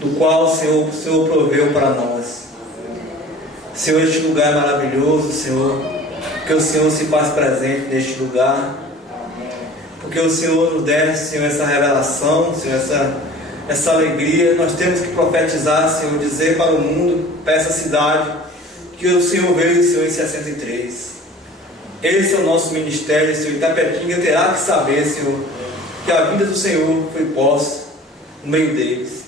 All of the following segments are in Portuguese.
do qual o Senhor proveu para nós. Senhor, este lugar é maravilhoso, Senhor, porque o Senhor se faz presente neste lugar, porque o Senhor nos desce, Senhor, essa revelação, Senhor, essa alegria. Nós temos que profetizar, Senhor, dizer para o mundo, para essa cidade, que o Senhor veio, Senhor, em 63. Esse é o nosso ministério, Senhor. Itapetinga terá que saber, Senhor, que a vida do Senhor foi posta no meio deles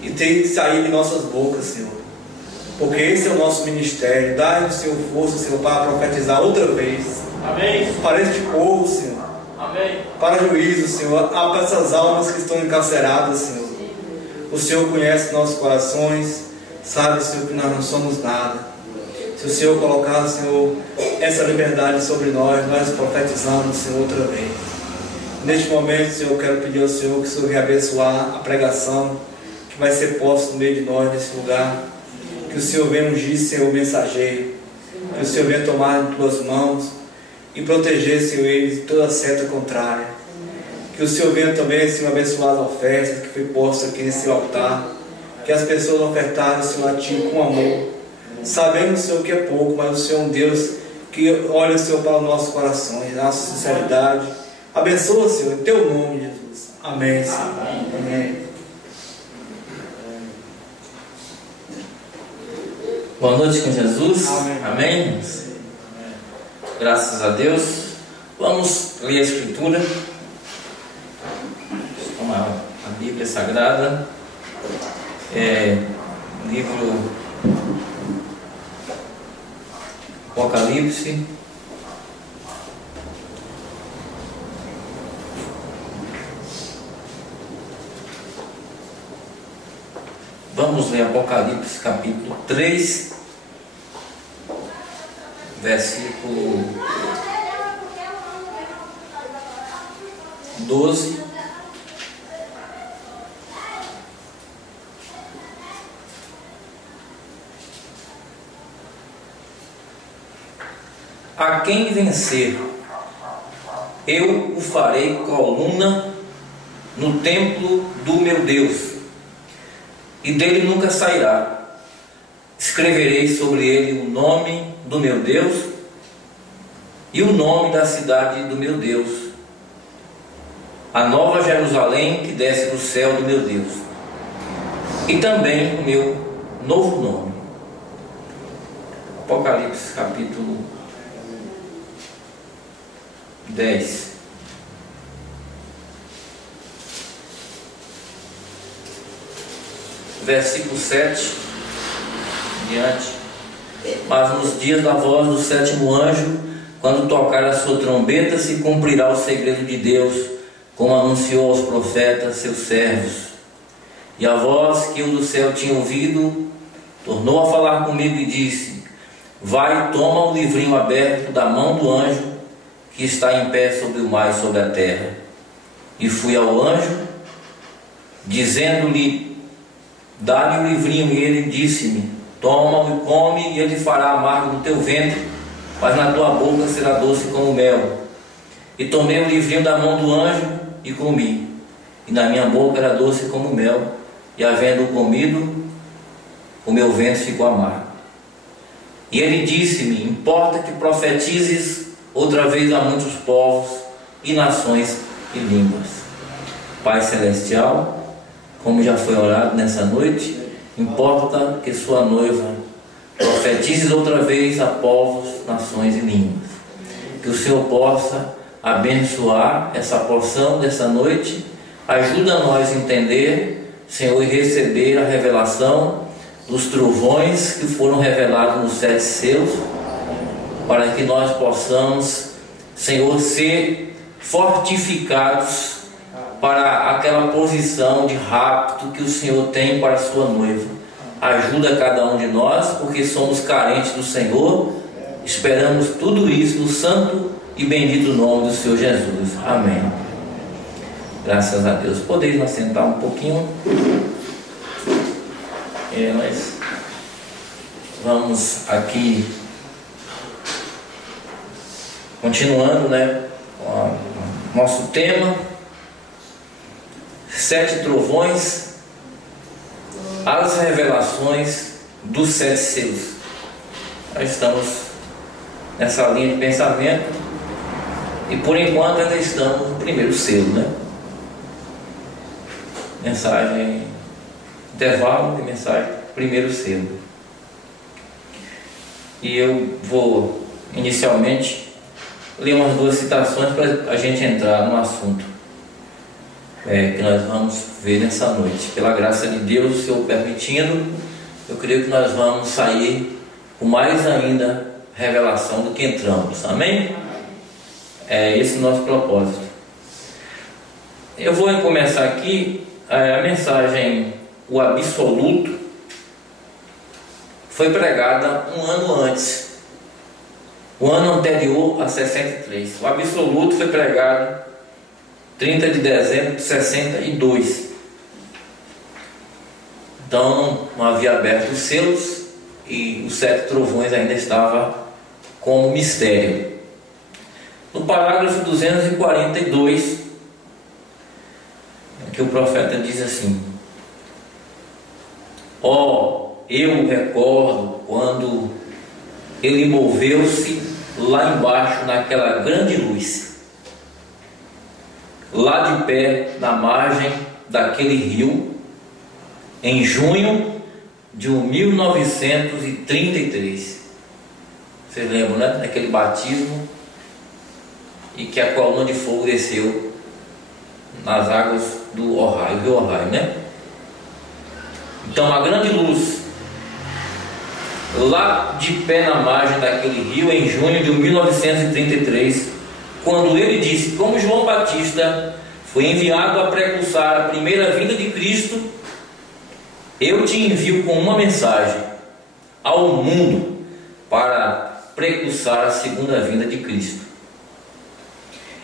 e tem que sair de nossas bocas, Senhor, porque esse é o nosso ministério. Dá-nos, Senhor, força, Senhor, para profetizar outra vez. Amém. Para este povo, Senhor. Amém. Para juízo, Senhor, para essas almas que estão encarceradas, Senhor. O Senhor conhece nossos corações, sabe, Senhor, que nós não somos nada. Se o Senhor colocar, Senhor, essa liberdade sobre nós profetizamos, Senhor, outra vez. Neste momento, Senhor, eu quero pedir ao Senhor que o Senhor venha abençoar a pregação que vai ser posta no meio de nós, nesse lugar. Que o Senhor venha ungir, Senhor, o mensageiro. Que o Senhor venha tomar em tuas mãos e proteger, Senhor, eles de toda seta contrária. Que o Senhor venha também, Senhor, abençoar as ofertas que foi posta aqui nesse altar. Que as pessoas ofertaram, Senhor, a Ti com amor. Sabemos, Senhor, que é pouco, mas o Senhor é um Deus que olha, Senhor, para os nossos corações, nossa sinceridade. Abençoa, Senhor, em Teu nome, Jesus. Amém, Senhor. Amém. Amém. Boa noite com Jesus. Amém. Amém. Graças a Deus. Vamos ler a Escritura. Tomar a Bíblia Sagrada. Livro Apocalipse. Vamos ler Apocalipse capítulo 3, versículo 12. A quem vencer, eu o farei coluna no templo do meu Deus, e dele nunca sairá. Escreverei sobre ele o nome do meu Deus e o nome da cidade do meu Deus, a nova Jerusalém que desce do céu do meu Deus, e também o meu novo nome. Apocalipse capítulo 10. Versículo 7 diante. Mas nos dias da voz do sétimo anjo, quando tocar a sua trombeta, se cumprirá o segredo de Deus, como anunciou aos profetas seus servos. E a voz que eu do céu tinha ouvido tornou a falar comigo e disse: vai, toma o livrinho aberto da mão do anjo que está em pé sobre o mar e sobre a terra. E fui ao anjo, dizendo-lhe: dá-lhe o livrinho. E ele disse-me: toma-o e come, e ele fará amargo no teu ventre, mas na tua boca será doce como mel. E tomei o livrinho da mão do anjo e comi, e na minha boca era doce como mel, e havendo-o comido, o meu ventre ficou amargo. E ele disse-me: importa que profetizes outra vez a muitos povos e nações e línguas. Pai Celestial, como já foi orado nessa noite, importa que sua noiva profetize outra vez a povos, nações e línguas. Que o Senhor possa abençoar essa porção dessa noite. Ajuda nós a entender, Senhor, e receber a revelação dos trovões que foram revelados nos 7 selos, para que nós possamos, Senhor, ser fortificados para aquela posição de rapto que o Senhor tem para a sua noiva. Ajuda cada um de nós, porque somos carentes do Senhor. Esperamos tudo isso no santo e bendito nome do Senhor Jesus. Amém. Graças a Deus. Podeis nos sentar um pouquinho. Nós vamos aqui continuando, com o nosso tema, 7 trovões. as revelações dos 7 selos. Nós estamos nessa linha de pensamento e por enquanto ainda estamos no primeiro selo, né? Mensagem, intervalo de mensagem, primeiro selo. E eu vou inicialmente ler umas 2 citações para a gente entrar no assunto que nós vamos ver nessa noite. Pela graça de Deus, o Senhor permitindo, eu creio que nós vamos sair com mais ainda revelação do que entramos. Amém? É esse o nosso propósito. Eu vou começar aqui a mensagem, o absoluto, foi pregada um ano antes, o ano anterior a 63. O absoluto foi pregado 30 de dezembro de 62. Então não havia aberto os selos e os 7 trovões ainda estava como mistério. No parágrafo 242, que o profeta diz assim: eu recordo quando ele moveu-se lá embaixo naquela grande luz, lá de pé na margem daquele rio, em junho de 1933. Vocês lembram, né? Daquele batismo e que a coluna de fogo desceu nas águas do Ohio, rio Ohio, né? Então a grande luz, lá de pé na margem daquele rio, em junho de 1933, quando ele disse: como João Batista foi enviado a precursar a primeira vinda de Cristo, eu te envio com uma mensagem ao mundo para precursar a segunda vinda de Cristo.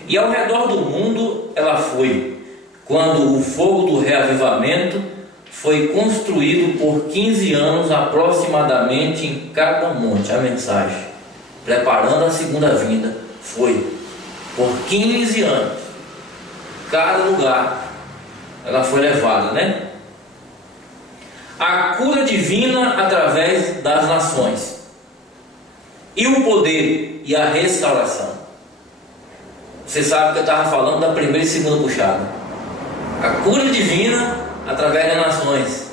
E ao redor do mundo ela foi, quando o fogo do reavivamento foi construído por 15 anos aproximadamente em cada monte. A mensagem, preparando a segunda vinda, foi por 15 anos. Cada lugar ela foi levada, né? A cura divina através das nações, e o poder e a restauração. Você sabe que eu estava falando da primeira e segunda puxada. A cura divina através das nações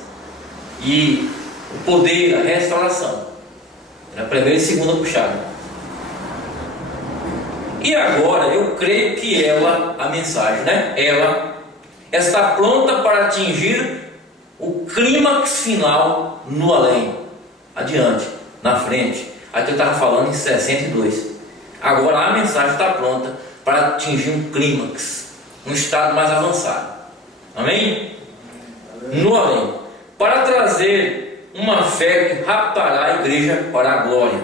e o poder, a restauração. A primeira e segunda puxada. E agora eu creio que ela, a mensagem, né? Ela está pronta para atingir o clímax final no além, adiante, na frente. Aqui eu estava falando em 62. Agora a mensagem está pronta para atingir um clímax, um estado mais avançado. Amém? No além, para trazer uma fé que raptará a igreja para a glória.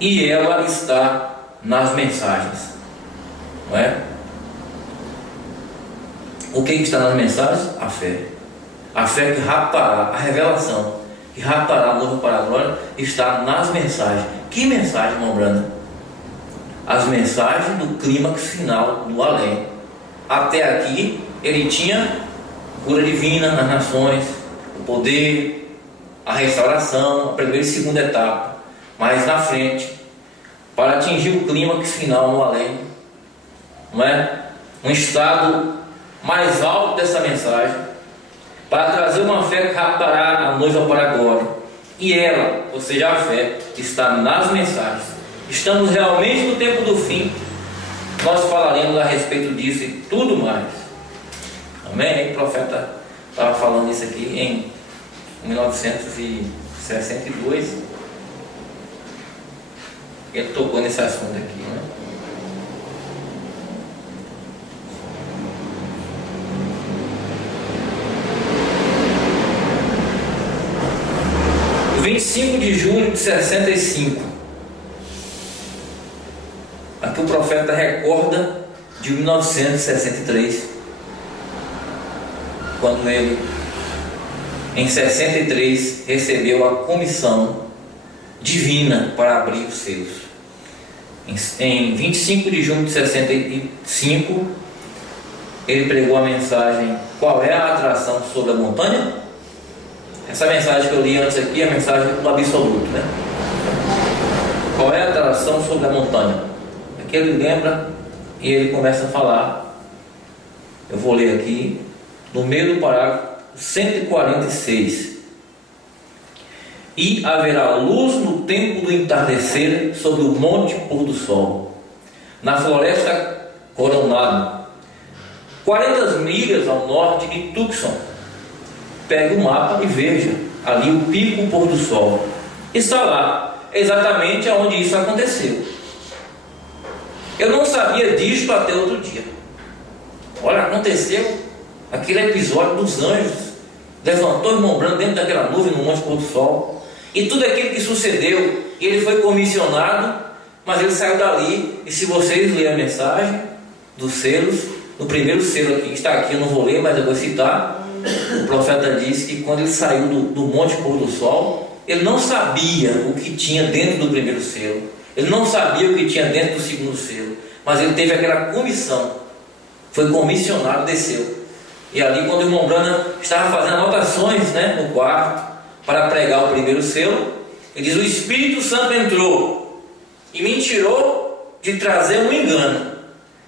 E ela está nas mensagens, não é? O que está nas mensagens? A fé. A fé que raptará, a revelação que raptará a noiva para a glória está nas mensagens. Que mensagem, irmão Brando? As mensagens do clímax final do além. Até aqui ele tinha cura divina nas nações, o poder, a restauração, a primeira e segunda etapa. Mas na frente, para atingir o clímax final no além, não é? Um estado mais alto dessa mensagem, para trazer uma fé que raptará a noiva para a glória. E ela, ou seja, a fé, está nas mensagens. Estamos realmente no tempo do fim. Nós falaremos a respeito disso e tudo mais. Amém? O profeta estava falando isso aqui em 1962. Ele tocou nesse assunto aqui, né? O 25 de julho de 65. Aqui o profeta recorda de 1963, quando ele, em 63, recebeu a comissão divina para abrir os selos. Em 25 de junho de 65, ele pregou a mensagem: qual é a atração sobre a montanha? Essa mensagem que eu li antes aqui é a mensagem do absoluto, né? Qual é a atração sobre a montanha? Aqui ele lembra e ele começa a falar. Eu vou ler aqui no meio do parágrafo 146. E haverá luz no tempo do entardecer sobre o monte pôr do sol, na floresta Coronado, 40 milhas ao norte de Tucson. Pegue o mapa e veja ali o pico pôr do sol. Está lá, exatamente onde isso aconteceu. Eu não sabia disso até outro dia. Olha, aconteceu aquele episódio dos anjos. Levantou o irmão Branham dentro daquela nuvem no monte pôr do sol. E tudo aquilo que sucedeu, e ele foi comissionado, mas ele saiu dali. E se vocês lerem a mensagem dos selos, no primeiro selo aqui, que está aqui, eu não vou ler, mas eu vou citar. O profeta disse que quando ele saiu do monte pôr do sol, ele não sabia o que tinha dentro do primeiro selo, ele não sabia o que tinha dentro do segundo selo, mas ele teve aquela comissão, foi comissionado, desceu. E ali, quando o irmão Branham estava fazendo anotações, né, no quarto, para pregar o primeiro selo, ele diz: o Espírito Santo entrou e me tirou de trazer um engano,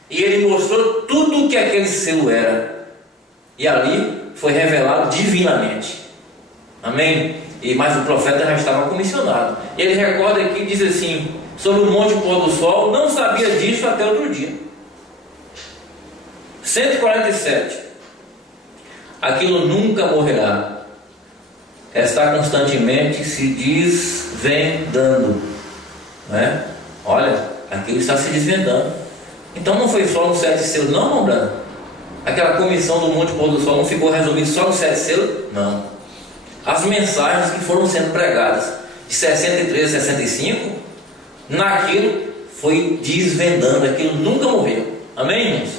e ele mostrou tudo o que aquele selo era, e ali foi revelado divinamente. Amém? Mas o profeta já estava comissionado. Ele recorda aqui, diz assim: sobre o monte pôr do sol, não sabia disso até outro dia. 147. Aquilo nunca morrerá, está constantemente se desvendando, né? Olha, aquilo está se desvendando. Então não foi só no 7 selos, não, irmão Branham? Aquela comissão do monte pôr do sol não ficou resolvida só no 7 selos? Não. As mensagens que foram sendo pregadas de 63 a 65, naquilo foi desvendando, aquilo nunca morreu. Amém, irmãos?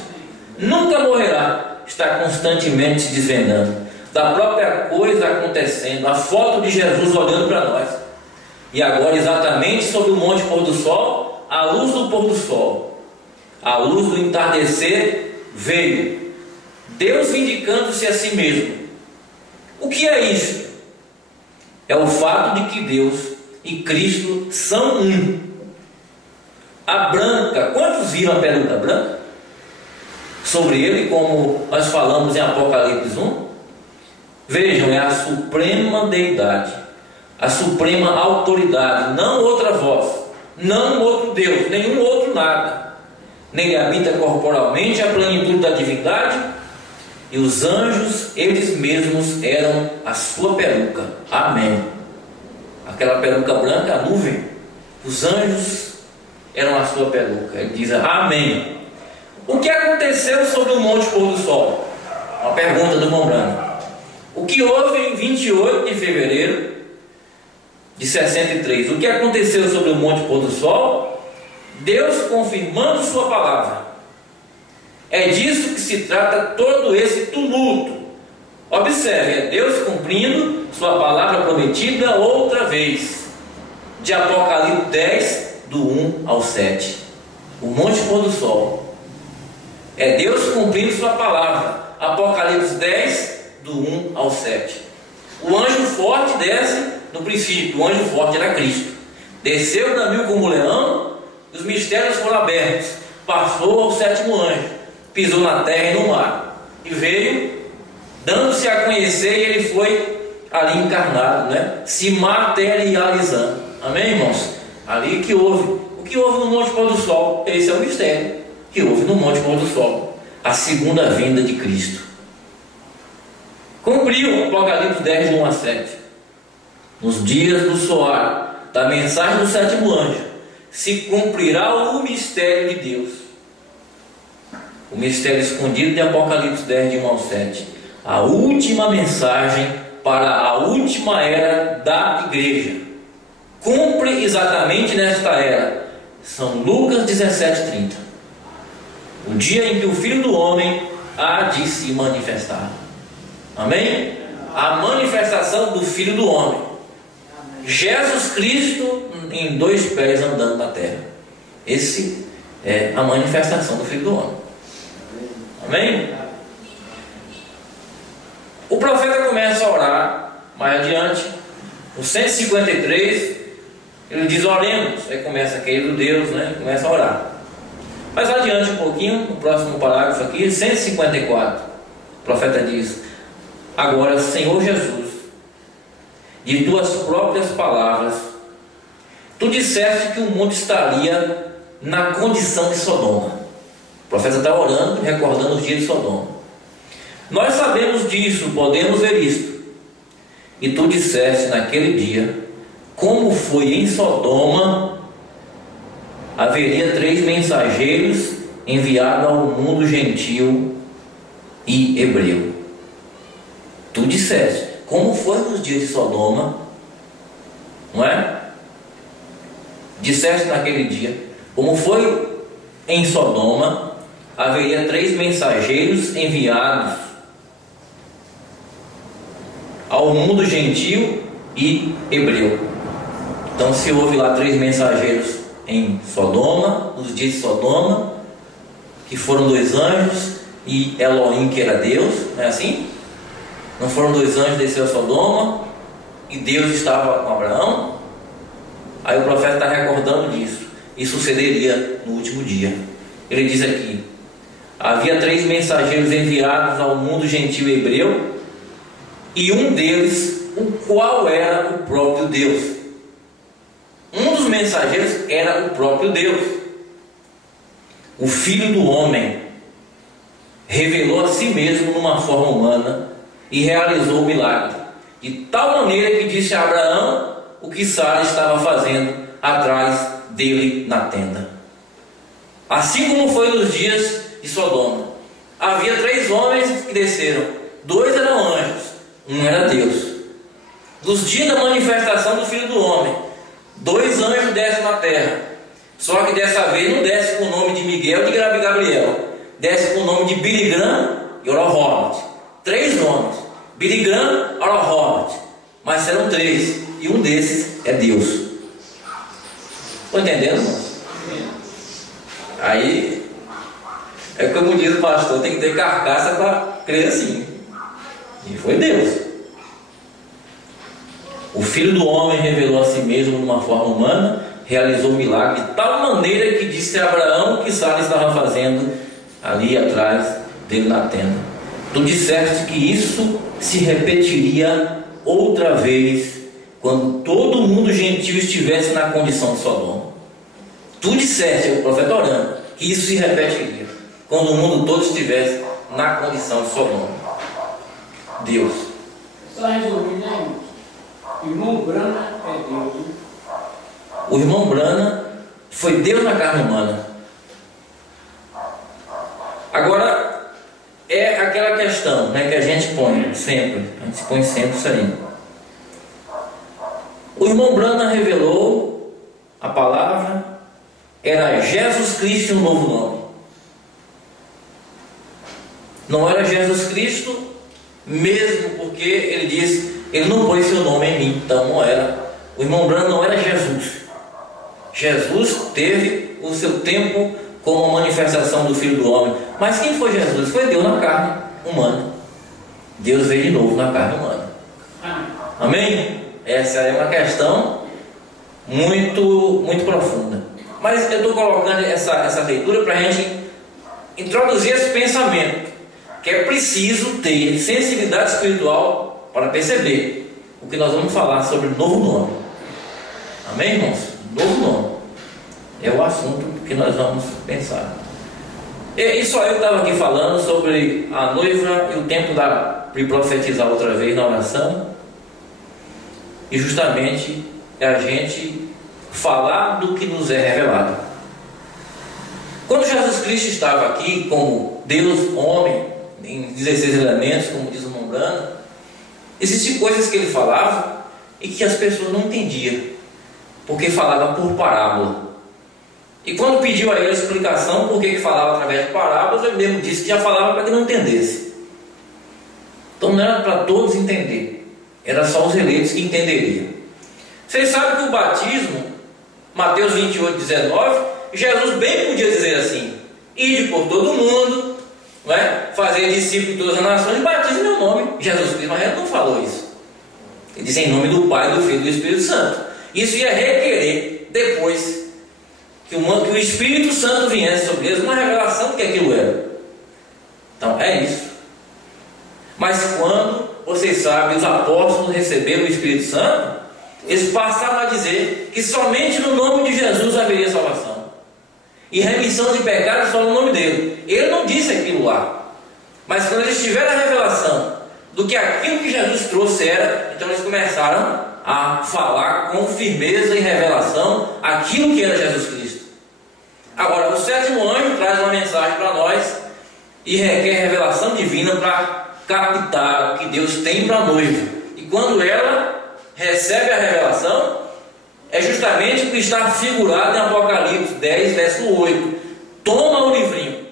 Nunca morrerá, está constantemente se desvendando. Da própria coisa acontecendo, a foto de Jesus olhando para nós. E agora, exatamente sobre o monte pôr do sol, a luz do pôr do sol, a luz do entardecer veio, Deus vindicando-se a si mesmo. O que é isso? É o fato de que Deus e Cristo são um. A branca, quantos viram a peruca branca? Sobre ele, como nós falamos em Apocalipse 1. Vejam, é a suprema deidade, a suprema autoridade, não outra voz, não outro Deus, nenhum outro nada. Nele habita corporalmente a plenitude da divindade, e os anjos, eles mesmos, eram a sua peruca. Amém. Aquela peruca branca, a nuvem, os anjos eram a sua peruca. Ele diz amém. O que aconteceu sobre o monte pôr do sol? Uma pergunta do irmão Branham. O que houve em 28 de fevereiro de 63? O que aconteceu sobre o monte pôr do sol? Deus confirmando sua palavra. É disso que se trata todo esse tumulto. Observe, é Deus cumprindo sua palavra prometida outra vez. De Apocalipse 10, do 1 ao 7. O monte pôr do sol. É Deus cumprindo sua palavra. Apocalipse 10, do 1 ao 7. O anjo forte desce no princípio. O anjo forte era Cristo. Desceu da mil como leão, os mistérios foram abertos. Passou ao sétimo anjo, pisou na terra e no mar, e veio dando-se a conhecer, e ele foi ali encarnado, né? Se materializando. Amém, irmãos? Ali que houve. O que houve no monte pôr do sol? Esse é o mistério que houve no monte pôr do sol. A segunda vinda de Cristo. Cumpriu o Apocalipse 10, 1 a 7. Nos dias do soar da mensagem do sétimo anjo, se cumprirá o mistério de Deus. O mistério escondido de Apocalipse 10, de 1 ao 7. A última mensagem para a última era da igreja. Cumpre exatamente nesta era. São Lucas 17, 30. O dia em que o Filho do Homem há de se manifestar. Amém? A manifestação do Filho do Homem. Jesus Cristo em 2 pés andando na terra. Esse é a manifestação do Filho do Homem. Amém? O profeta começa a orar, mais adiante, no 153, ele diz: oremos. Aí começa, querido Deus, né? Começa a orar. Mais adiante um pouquinho, no próximo parágrafo aqui, 154, o profeta diz: agora, Senhor Jesus, de tuas próprias palavras, tu disseste que o mundo estaria na condição de Sodoma. O profeta está orando, recordando os dias de Sodoma. Nós sabemos disso, podemos ver isto. E tu disseste naquele dia, como foi em Sodoma, haveria 3 mensageiros enviados ao mundo gentil e hebreu. Tu disseste, como foi nos dias de Sodoma, não é? Disseste naquele dia, como foi em Sodoma, haveria 3 mensageiros enviados ao mundo gentil e hebreu. Então, se houve lá 3 mensageiros em Sodoma, nos dias de Sodoma, que foram 2 anjos e Elohim, que era Deus, não é assim? Não foram 2 anjos descer a Sodoma e Deus estava com Abraão? Aí o profeta está recordando disso. Isso sucederia no último dia. Ele diz aqui: havia 3 mensageiros enviados ao mundo gentil e hebreu, e um deles, o qual era o próprio Deus. Um dos mensageiros era o próprio Deus. O Filho do Homem revelou a si mesmo numa forma humana e realizou o milagre, de tal maneira que disse a Abraão o que Sara estava fazendo atrás dele na tenda. Assim como foi nos dias de Sodoma, havia 3 homens que desceram, 2 eram anjos, um era Deus. Nos dias da manifestação do Filho do Homem, 2 anjos descem na terra, só que dessa vez não desce com o nome de Miguel e de Gabriel, desce com o nome de Billy Graham e Oral Roberts. 3 nomes: Billy Graham, Oral Roberts, mas serão 3, e um desses é Deus. Estão entendendo, irmãos? Aí é como diz o pastor, tem que ter carcaça para crer assim. E foi Deus. O Filho do Homem revelou a si mesmo numa forma humana, realizou o milagre de tal maneira que disse a Abraão o que Sara estava fazendo ali atrás dele na tenda. Tu disseste que isso se repetiria outra vez quando todo mundo gentil estivesse na condição de Sodoma. Tu disseste, o profeta orando, que isso se repetiria quando o mundo todo estivesse na condição de Sodoma. Deus. Só resumindo, né, irmão? Irmão Brana é Deus. Hein? O irmão Brana foi Deus na carne humana. Agora, é aquela questão, né, que a gente põe sempre. A gente põe sempre isso aí. O irmão Brana revelou a palavra, era Jesus Cristo, um novo nome. Não era Jesus Cristo, mesmo porque ele disse, ele não pôs seu nome em mim, então não era. O irmão Brana não era Jesus. Jesus teve o seu tempo como a manifestação do Filho do Homem. Mas quem foi Jesus? Foi Deus na carne humana. Deus veio de novo na carne humana. Amém? Essa é uma questão muito profunda. Mas eu estou colocando essa leitura para a gente introduzir esse pensamento, que é preciso ter sensibilidade espiritual para perceber o que nós vamos falar sobre novo nome. Amém, irmãos? Novo nome é o assunto que nós vamos pensar. E só eu estava aqui falando sobre a noiva e o tempo de profetizar outra vez na oração, e justamente é a gente falar do que nos é revelado. Quando Jesus Cristo estava aqui como Deus, homem, em 16 elementos, como diz o irmão Brana, existiam coisas que ele falava e que as pessoas não entendiam, porque falava por parábola. E quando pediu a ele a explicação por que falava através de parábolas, ele mesmo disse que já falava para que não entendesse. Então não era para todos entender, era só os eleitos que entenderiam. Vocês sabem que o batismo, Mateus 28, 19, Jesus bem podia dizer assim: ide por todo mundo, não é? Fazer discípulos de todas as nações e batize em meu nome. Jesus Cristo, mas ele não falou isso. Ele diz em nome do Pai, do Filho e do Espírito Santo. Isso ia requerer, depois que o Espírito Santo viesse sobre eles, uma revelação do que aquilo era. Então, é isso. Mas quando, vocês sabem, os apóstolos receberam o Espírito Santo, eles passaram a dizer que somente no nome de Jesus haveria salvação. E remissão de pecados só no nome dele. Ele não disse aquilo lá. Mas quando eles tiveram a revelação do que aquilo que Jesus trouxe era, então eles começaram a falar com firmeza e revelação aquilo que era Jesus Cristo. Agora, o sétimo anjo traz uma mensagem para nós e requer revelação divina para captar o que Deus tem para a noiva. E quando ela recebe a revelação, é justamente o que está figurado em Apocalipse 10, verso 8. Toma o livrinho.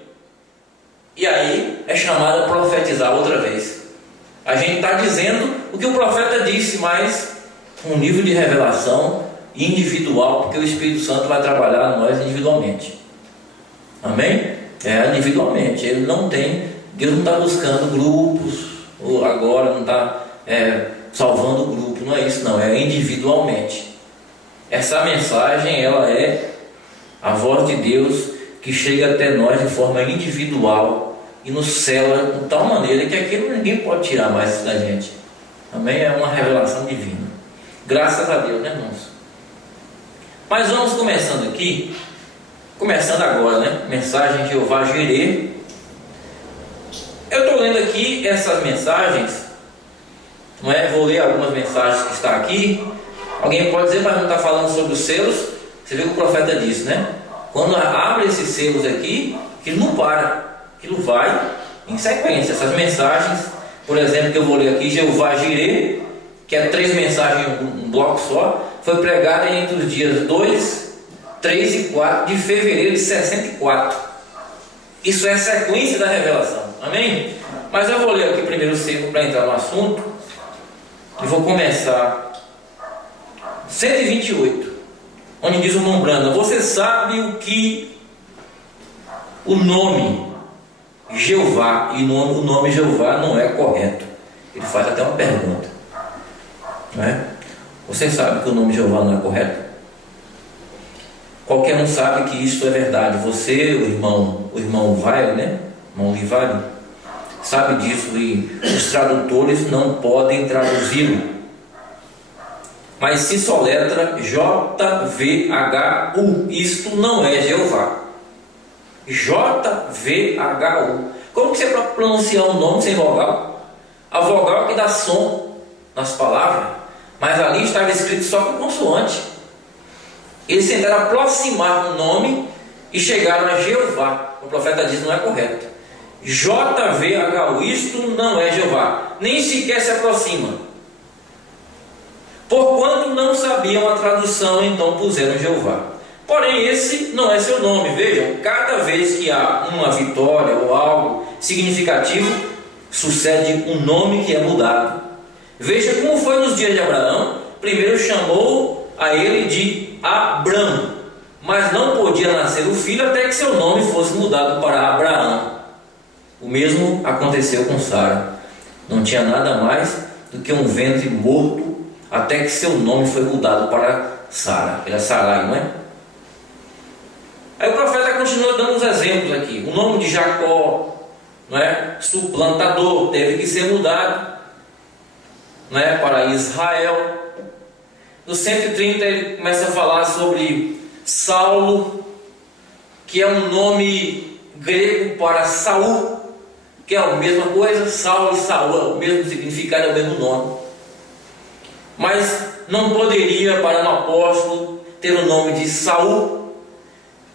E aí é chamada a profetizar outra vez. A gente está dizendo o que o profeta disse, mas um nível de revelação individual, porque o Espírito Santo vai trabalhar em nós individualmente. Amém? Individualmente. Ele não tem, Deus não está buscando grupos, ou agora não está salvando o grupo, não é isso não, é individualmente. Essa mensagem, ela é a voz de Deus que chega até nós de forma individual e nos sela de tal maneira que aquilo ninguém pode tirar mais da gente. Amém? É uma revelação divina. Graças a Deus, né, irmãos? Mas vamos começando aqui, começando agora, né? Mensagem de Jeová Jireh. Eu estou lendo aqui essas mensagens, não é? Vou ler algumas mensagens que estão aqui. Alguém pode dizer, mas não está falando sobre os selos? Você viu o que o profeta disse, né? Quando abre esses selos aqui, aquilo não para, aquilo vai em sequência. Essas mensagens, por exemplo, que eu vou ler aqui, Jeová Jireh, que é 3 mensagens em um bloco só, foi pregada entre os dias 2, 3 e 4 de fevereiro de 64. Isso é a sequência da revelação. Amém? Mas eu vou ler aqui primeiro o selo para entrar no assunto. E vou começar 128, onde diz o Mombrana: você sabe o que o nome Jeová, e o nome Jeová não é correto. Ele faz até uma pergunta, não é? Você sabe que o nome Jeová não é correto? Qualquer um sabe que isto é verdade. Você, o irmão Vai, né? Irmão Livale, sabe disso, e os tradutores não podem traduzi-lo. Mas se soletra J-V-H-U. Isto não é Jeová. J-V-H-U. Como que você pode pronunciar um nome sem vogal? A vogal que dá som nas palavras, mas ali estava escrito só com consoante. Eles tentaram aproximar o nome e chegaram a Jeová. O profeta diz: não é correto. J-V-H-U. Isto não é Jeová. Nem sequer se aproxima. Porquanto não sabiam a tradução, então puseram Jeová. Porém, esse não é seu nome. Vejam, cada vez que há uma vitória ou algo significativo, sucede um nome que é mudado. Veja como foi nos dias de Abraão. Primeiro chamou a ele de Abrão, mas não podia nascer o filho até que seu nome fosse mudado para Abraão. O mesmo aconteceu com Sara. Não tinha nada mais do que um ventre morto, até que seu nome foi mudado para Sara. Era Sarai, não é? Aí o profeta continua dando uns exemplos aqui. O nome de Jacó, não é? Suplantador, teve que ser mudado, não é? Para Israel. No 130 ele começa a falar sobre Saulo, que é um nome grego para Saul, que é a mesma coisa. Saulo e Saul é o mesmo significado, é o mesmo nome. Mas não poderia para um apóstolo ter o nome de Saul,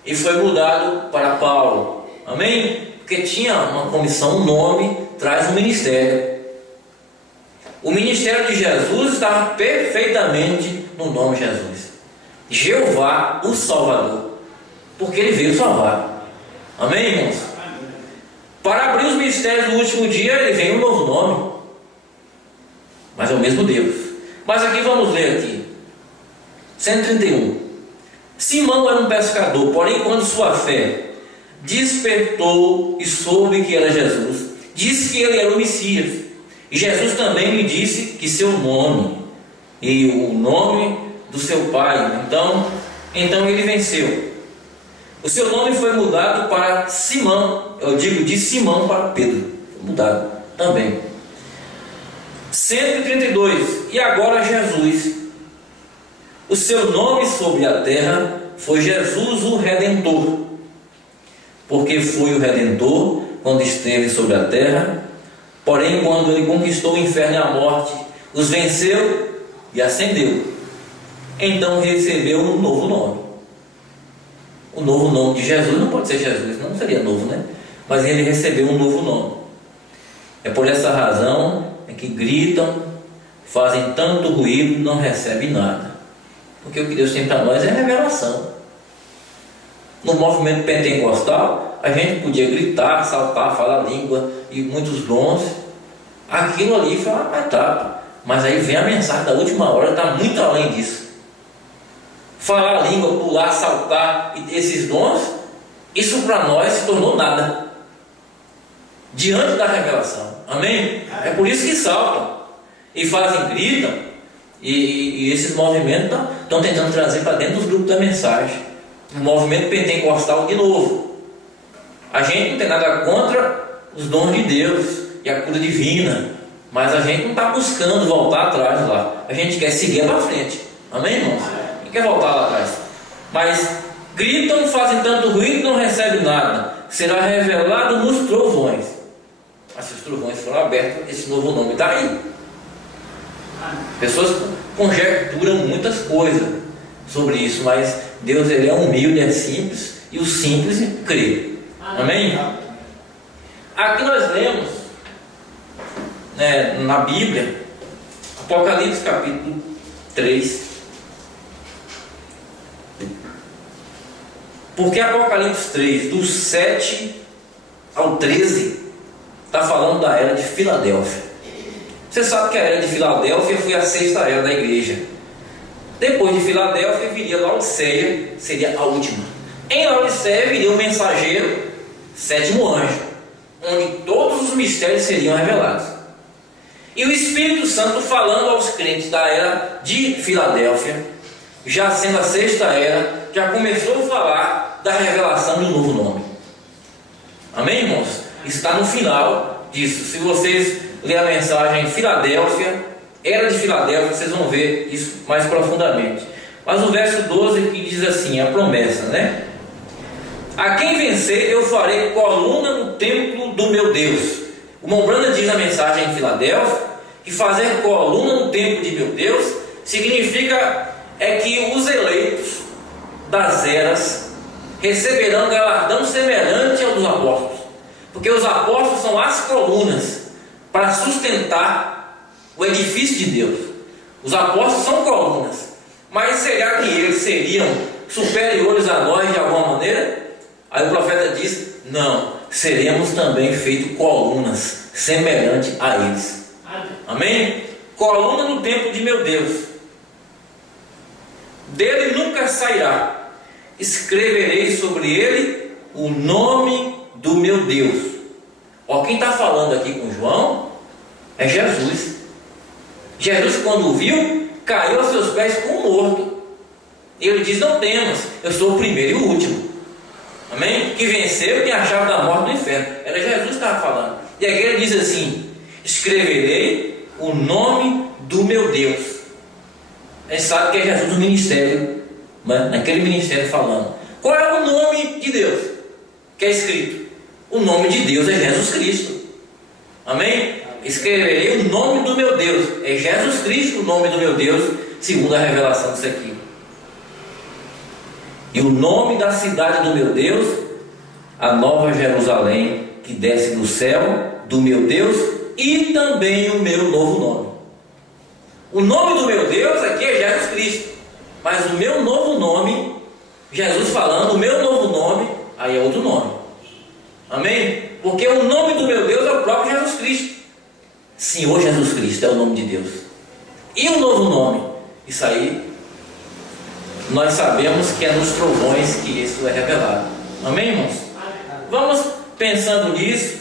e foi mudado para Paulo. Amém? Porque tinha uma comissão, um nome traz um ministério. O ministério de Jesus estava perfeitamente no nome de Jesus. Jeová, o Salvador, porque ele veio salvar. Amém, irmãos? Para abrir os mistérios do último dia, ele vem um novo nome, mas é o mesmo Deus. Mas aqui vamos ler aqui 131. Simão era um pescador, porém quando sua fé despertou e soube que era Jesus, disse que ele era o Messias. E Jesus também lhe disse que seu nome e o nome do seu pai. Então ele venceu. O seu nome foi mudado para Simão. Eu digo de Simão para Pedro. Foi mudado também. 132. E agora Jesus. O seu nome sobre a terra foi Jesus o Redentor. Porque foi o Redentor quando esteve sobre a terra. Porém, quando ele conquistou o inferno e a morte, os venceu e ascendeu. Então recebeu um novo nome. O novo nome de Jesus não pode ser Jesus, não seria novo, né? Mas ele recebeu um novo nome. É por essa razão que gritam, fazem tanto ruído e não recebem nada. Porque o que Deus tem para nós é revelação. No movimento pentecostal, a gente podia gritar, saltar, falar língua e muitos dons. Aquilo ali foi uma etapa. Mas aí vem a mensagem da última hora, está muito além disso. Falar a língua, pular, saltar e esses dons, isso para nós se tornou nada diante da revelação. Amém? É por isso que saltam e fazem, gritam, e esses movimentos estão tentando trazer para dentro dos grupos da mensagem o movimento pentecostal de novo. A gente não tem nada contra os dons de Deus e a cura divina, mas a gente não está buscando voltar atrás lá. A gente quer seguir para frente. Amém, irmãos? Quer voltar lá atrás, mas gritam, fazem tanto ruído e não recebem nada. Será revelado nos trovões. Mas se os trovões foram abertos, esse novo nome está aí. Pessoas conjecturam muitas coisas sobre isso, mas Deus, ele é humilde, é simples, e o simples crê. Amém? Aqui nós lemos, na Bíblia, Apocalipse capítulo 3. Porque Apocalipse 3, do 7 ao 13, está falando da era de Filadélfia. Você sabe que a era de Filadélfia foi a 6ª era da igreja. Depois de Filadélfia viria Laodiceia, seria a última. Em Laodiceia viria o mensageiro, 7º anjo, onde todos os mistérios seriam revelados. E o Espírito Santo falando aos crentes da era de Filadélfia, já sendo a 6ª era, já começou a falar da revelação de um novo nome. Amém, irmãos? Isso está no final disso. Se vocês lerem a mensagem Filadélfia, era de Filadélfia, vocês vão ver isso mais profundamente. Mas o verso 12 que diz assim, a promessa, né? A quem vencer eu farei coluna no templo do meu Deus. O Mombrana diz na mensagem em Filadélfia que fazer coluna no templo de meu Deus significa que os eleitos das eras receberão galardão semelhante ao dos apóstolos, porque os apóstolos são as colunas para sustentar o edifício de Deus. Os apóstolos são colunas, mas será que eles seriam superiores a nós de alguma maneira? Aí o profeta diz, não, seremos também feitos colunas semelhante a eles. Amém? Coluna no templo de meu Deus, dele nunca sairá. Escreverei sobre ele o nome do meu Deus. Ó, quem está falando aqui com João é Jesus. Jesus, quando o viu, caiu aos seus pés como morto. E ele diz, não temas, eu sou o primeiro e o último. Amém? Que venceu e tem a chave da morte do inferno. Era Jesus que estava falando. E aqui ele diz assim, escreverei o nome do meu Deus. A gente sabe que é Jesus no ministério, né? Naquele ministério falando. Qual é o nome de Deus que é escrito? O nome de Deus é Jesus Cristo. Amém? Escreverei o nome do meu Deus. É Jesus Cristo o nome do meu Deus, segundo a revelação disso aqui. E o nome da cidade do meu Deus, a Nova Jerusalém, que desce do céu, do meu Deus, e também o meu novo nome. O nome do meu Deus aqui é Jesus Cristo, mas o meu novo nome, Jesus falando, o meu novo nome, aí é outro nome. Amém? Porque o nome do meu Deus é o próprio Jesus Cristo. Senhor Jesus Cristo é o nome de Deus. E o novo nome? Isso aí, nós sabemos que é nos trovões que isso é revelado. Amém, irmãos? Vamos pensando nisso,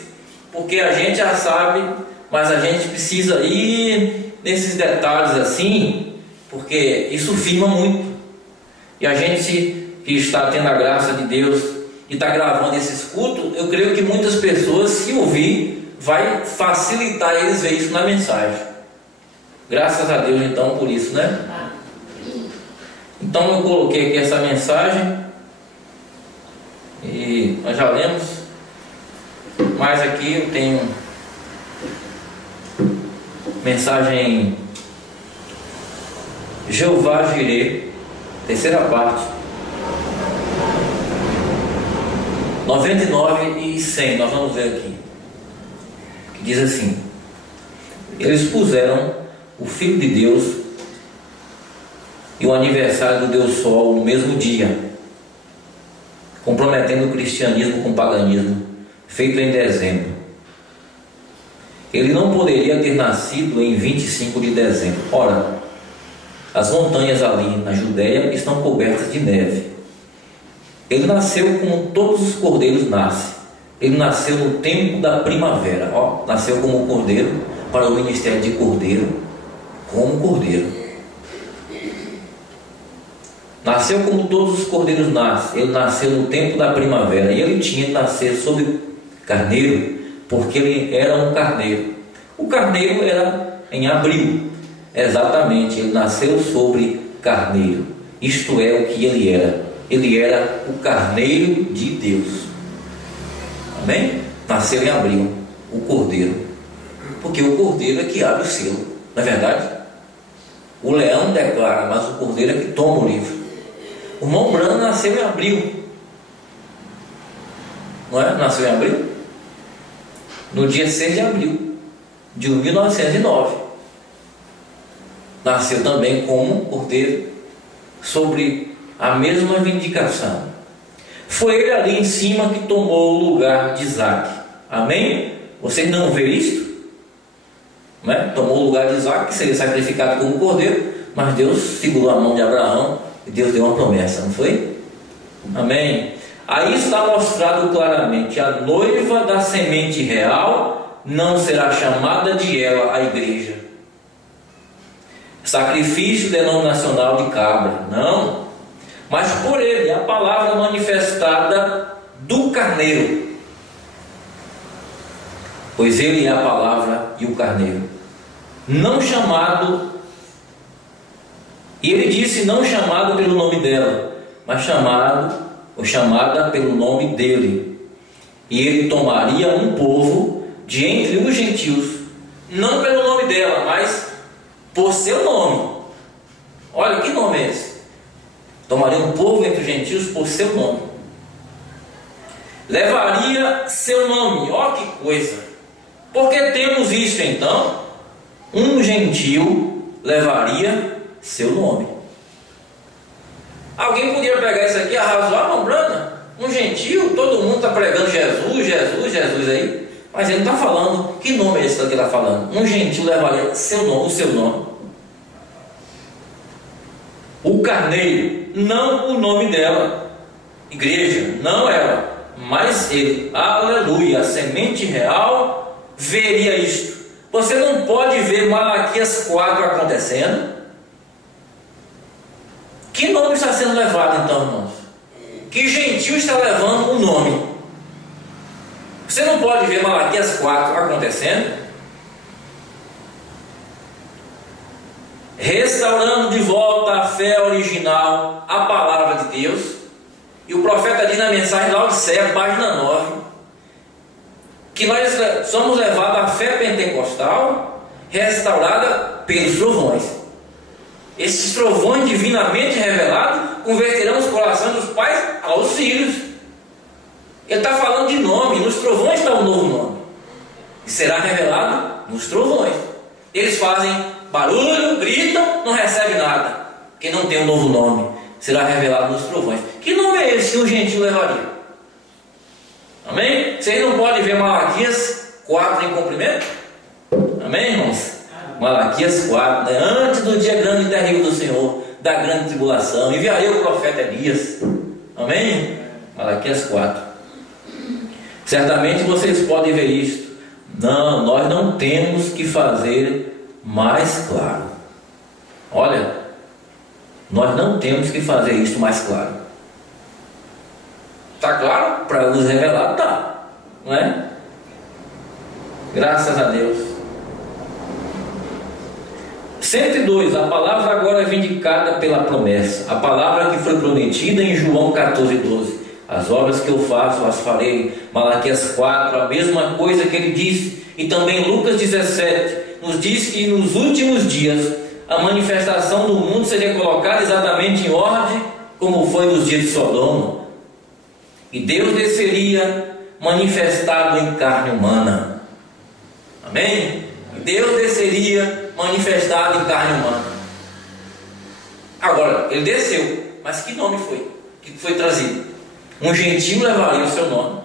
porque a gente já sabe, mas a gente precisa ir nesses detalhes assim, porque isso firma muito. E a gente que está tendo a graça de Deus e está gravando esses cultos, eu creio que muitas pessoas, se ouvir, vai facilitar eles ver isso na mensagem. Graças a Deus então por isso, né? Então eu coloquei aqui essa mensagem e nós já lemos, mas aqui eu tenho mensagem Jeová Jireh, terceira parte, 99 e 100, nós vamos ver aqui, que diz assim: eles puseram o Filho de Deus e o aniversário do Deus Sol no mesmo dia, comprometendo o cristianismo com o paganismo, feito em dezembro. Ele não poderia ter nascido em 25 de dezembro. Ora, as montanhas ali na Judéia estão cobertas de neve. Ele nasceu como todos os cordeiros nascem. Ele nasceu no tempo da primavera. Nasceu como cordeiro para o ministério de cordeiro, como cordeiro. Nasceu como todos os cordeiros nascem. Ele nasceu no tempo da primavera. E ele tinha de nascer sobre carneiro, porque ele era um carneiro. O carneiro era em abril. Exatamente, ele nasceu sobre carneiro. Isto é o que ele era. Ele era o carneiro de Deus. Amém? Nasceu em abril, o cordeiro. Porque o cordeiro é que abre o selo, não é verdade? O leão declara, mas o cordeiro é que toma o livro. O irmão Branham nasceu em abril, não é? Nasceu em abril, no dia 6 de abril de 1909. Nasceu também como cordeiro, sobre a mesma vindicação. Foi ele ali em cima que tomou o lugar de Isaac. Amém? Vocês não vê isto? Não é? Tomou o lugar de Isaac, que seria sacrificado como cordeiro, mas Deus segurou a mão de Abraão e Deus deu uma promessa, não foi? Amém? Aí está mostrado claramente: a noiva da semente real não será chamada de Ela, a igreja. Sacrifício denominacional de cabra, não, mas por ele, a palavra manifestada do carneiro, pois ele é a palavra e o carneiro, não chamado, e ele disse não chamado pelo nome dela, mas chamado ou chamada pelo nome dele, e ele tomaria um povo de entre os gentios, não pelo nome dela, mas por seu nome. Olha que nome é esse? Tomaria um povo entre os gentios por seu nome. Levaria seu nome. Olha que coisa. Porque temos isso então. Um gentio levaria seu nome. Alguém podia pegar isso aqui e arrasar, não, Brana? Um gentio, todo mundo está pregando Jesus, Jesus, Jesus aí. Mas ele não está falando. Que nome é esse que ele está falando? Um gentio levaria seu nome, o seu nome. O carneiro, não o nome dela. Igreja, não ela, mas ele. Aleluia, a semente real veria isto. Você não pode ver Malaquias 4 acontecendo. Que nome está sendo levado então, irmãos? Que gentio está levando o nome? Você não pode ver Malaquias 4 acontecendo. Restaurando de volta a fé original, a palavra de Deus. E o profeta diz na mensagem Laodiceia, página 9, que nós somos levados à fé pentecostal, restaurada pelos trovões. Esses trovões divinamente revelados converterão os corações dos pais aos filhos. Ele está falando de nome. Nos trovões está um novo nome, que será revelado nos trovões. Eles fazem barulho, gritam, não recebem nada, porque não tem um novo nome. Será revelado nos trovões. Que nome é esse que o gentio levaria? Amém? Vocês não podem ver Malaquias 4 em cumprimento? Amém, irmãos? Malaquias 4, né? Antes do dia grande e terrível do Senhor, da grande tribulação, enviarei o profeta Elias. Amém? Malaquias 4. Certamente vocês podem ver isto. Não, nós não temos que fazer mais claro. Olha, Nós não temos que fazer isso mais claro. Está claro? Para nos revelar, tá. Não é? Graças a Deus. 102. A palavra agora é vindicada pela promessa. A palavra que foi prometida em João 14:12. As obras que eu faço, as farei. Malaquias 4, a mesma coisa que ele disse. E também Lucas 17 nos diz que nos últimos dias a manifestação do mundo seria colocada exatamente em ordem como foi nos dias de Sodoma. E Deus desceria manifestado em carne humana. Amém? Deus desceria manifestado em carne humana. Agora, ele desceu, mas que nome foi? Que foi trazido? Um gentio levaria o seu nome,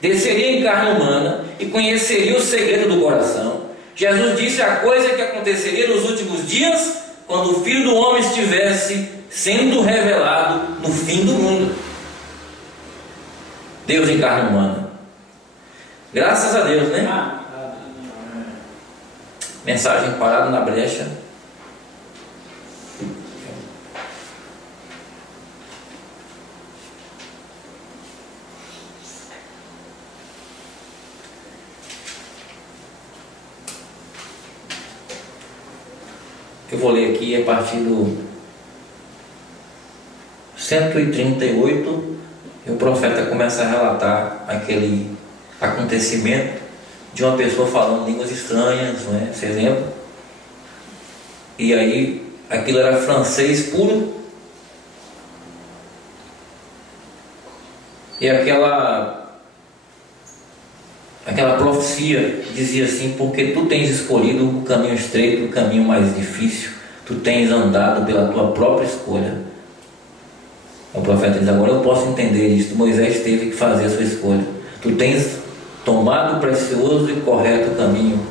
desceria em carne humana e conheceria o segredo do coração. Jesus disse a coisa que aconteceria nos últimos dias, quando o Filho do Homem estivesse sendo revelado no fim do mundo. Deus em carne humana. Graças a Deus, né? Mensagem parada na brecha. Eu vou ler aqui a partir do 138, e o profeta começa a relatar aquele acontecimento de uma pessoa falando línguas estranhas, não é? Vocês lembram? E aí, aquilo era francês puro, e aquela profecia dizia assim: porque tu tens escolhido o caminho estreito, o caminho mais difícil, tu tens andado pela tua própria escolha. O profeta diz: agora eu posso entender isso. Moisés teve que fazer a sua escolha. Tu tens tomado o precioso e correto caminho,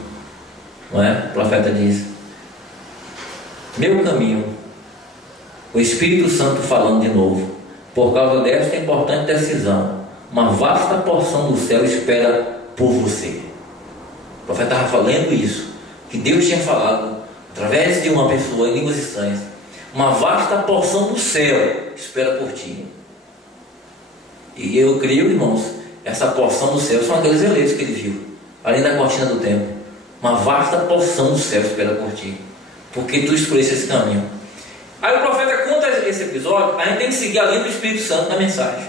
não é? O profeta diz: meu caminho. O Espírito Santo falando de novo: por causa desta importante decisão, uma vasta porção do céu espera por você. O profeta estava falando isso, que Deus tinha falado através de uma pessoa em línguas estranhas. Uma vasta porção do céu espera por ti. E eu creio, irmãos, essa porção do céu são aqueles eleitos que ele viu, além da cortina do templo. Uma vasta porção do céu espera por ti, porque tu escolheste esse caminho. Aí o profeta conta esse episódio. A gente tem que seguir a linha do Espírito Santo na mensagem.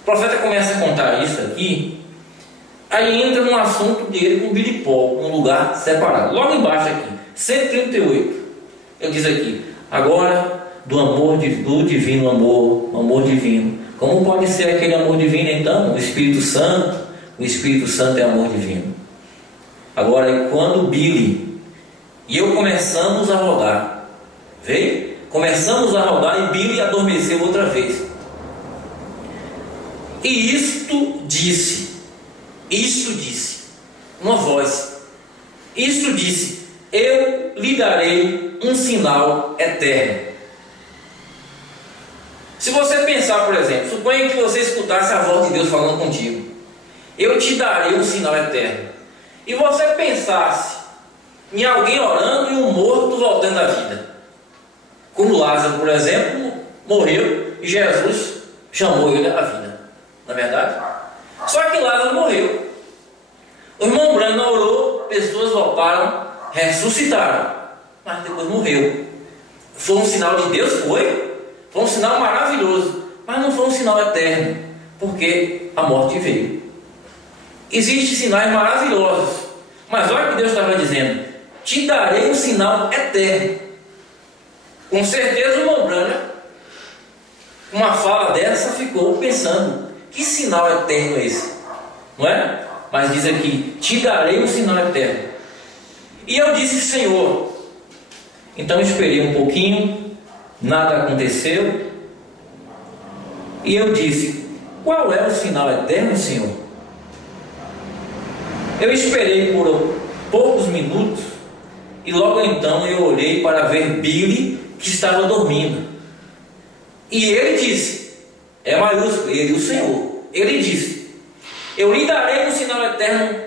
O profeta começa a contar isso aqui, aí entra num assunto dele com Billy Paul, num lugar separado. Logo embaixo aqui, 138, ele diz aqui: agora do amor do divino amor divino. Como pode ser aquele amor divino então? O Espírito Santo é amor divino. Agora, quando Billy e eu começamos a rodar, veio? Começamos a rodar e Billy adormeceu outra vez. E isto disse, uma voz, isto disse: eu lhe darei um sinal eterno. Se você pensar, por exemplo, suponha que você escutasse a voz de Deus falando contigo: eu te darei um sinal eterno. E você pensasse em alguém orando e um morto voltando à vida, como Lázaro, por exemplo, morreu e Jesus chamou ele à vida. Não é verdade? Só que Lázaro morreu. O irmão Branham orou, pessoas voltaram, ressuscitaram, mas depois morreu. Foi um sinal de Deus? Foi um sinal maravilhoso, mas não foi um sinal eterno, porque a morte veio. Existem sinais maravilhosos, mas olha o que Deus estava dizendo: te darei um sinal eterno. Com certeza o irmão Branham, uma fala dessa, ficou pensando: que sinal eterno é esse? Não é? Mas diz aqui: te darei um sinal eterno. E eu disse: Senhor. Então esperei um pouquinho, nada aconteceu. E eu disse: qual é o sinal eterno, Senhor? Eu esperei por poucos minutos e logo então eu olhei para ver Billy, que estava dormindo. E ele disse, é maiúsculo, ele, o Senhor, ele disse: eu lhe darei um sinal eterno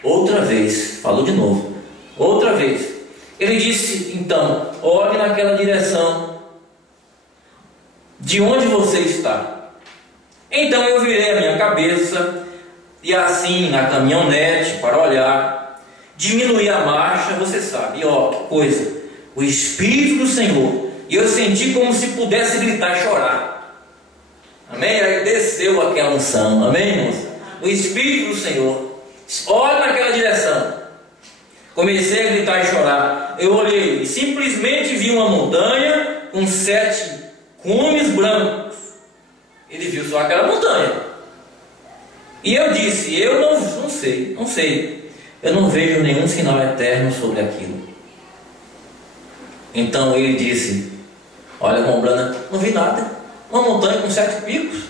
outra vez. Falou de novo, outra vez. Ele disse então: olhe naquela direção de onde você está. Então eu virei a minha cabeça e assim na caminhonete para olhar, diminuí a marcha, você sabe, e ó, que coisa, o Espírito do Senhor, e eu senti como se pudesse gritar e chorar. Amém? Aí desceu aquela unção, amém, irmãos? O Espírito do Senhor, olha naquela direção. Comecei a gritar e chorar. Eu olhei e simplesmente vi uma montanha com 7 cumes brancos. Ele viu só aquela montanha. E eu disse, eu não sei. Eu não vejo nenhum sinal eterno sobre aquilo. Então ele disse, olha, Rombrana, não vi nada. Uma montanha com 7 picos.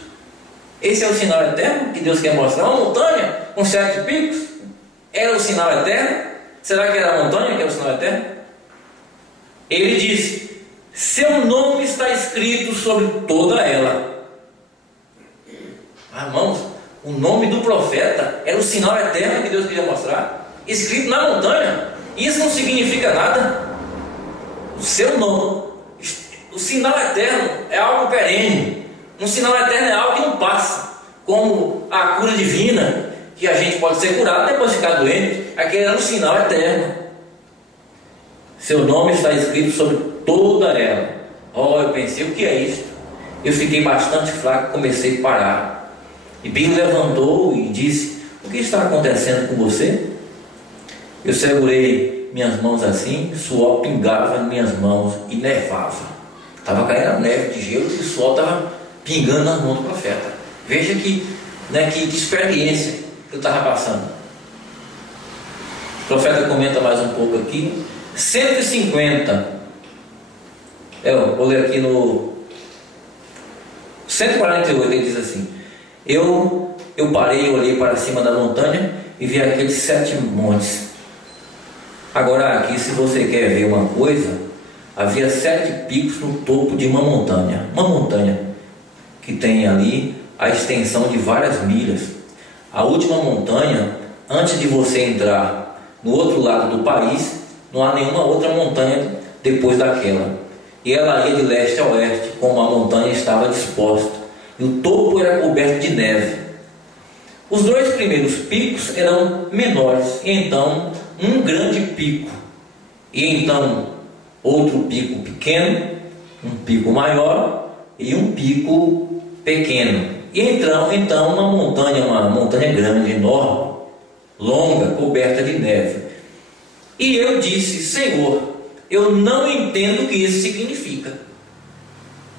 Esse é o sinal eterno que Deus quer mostrar? Uma montanha com 7 picos? Era o sinal eterno? Será que era a montanha que era o sinal eterno? Ele disse, seu nome está escrito sobre toda ela. Irmãos, o nome do profeta era o sinal eterno que Deus queria mostrar, escrito na montanha. Isso não significa nada. O seu nome, o sinal eterno é algo perene. Um sinal eterno é algo que não passa, como a cura divina, que a gente pode ser curado depois de ficar doente. Aquele era um sinal eterno. Seu nome está escrito sobre toda ela. Eu pensei, o que é isso? Eu fiquei bastante fraco, comecei a parar. E Billy levantou e disse, o que está acontecendo com você? Eu segurei minhas mãos assim, suor pingava em minhas mãos e nevava. Estava caindo neve de gelo e o suor estava pingando nas mãos do profeta. Veja que experiência que eu estava passando. O profeta comenta mais um pouco aqui. 150. Eu vou ler aqui no 148, ele diz assim, eu parei, olhei para cima da montanha e vi aqueles 7 montes. Agora aqui, se você quer ver uma coisa, havia 7 picos no topo de uma montanha que tem ali a extensão de várias milhas. A última montanha, antes de você entrar no outro lado do país, não há nenhuma outra montanha depois daquela. E ela ia de leste a oeste, como a montanha estava disposta, e o topo era coberto de neve. Os 2 primeiros picos eram menores, e então um grande pico, e então outro pico pequeno, um pico maior e um pico pequeno. E então uma montanha grande, enorme, longa, coberta de neve. E eu disse, Senhor, eu não entendo o que isso significa.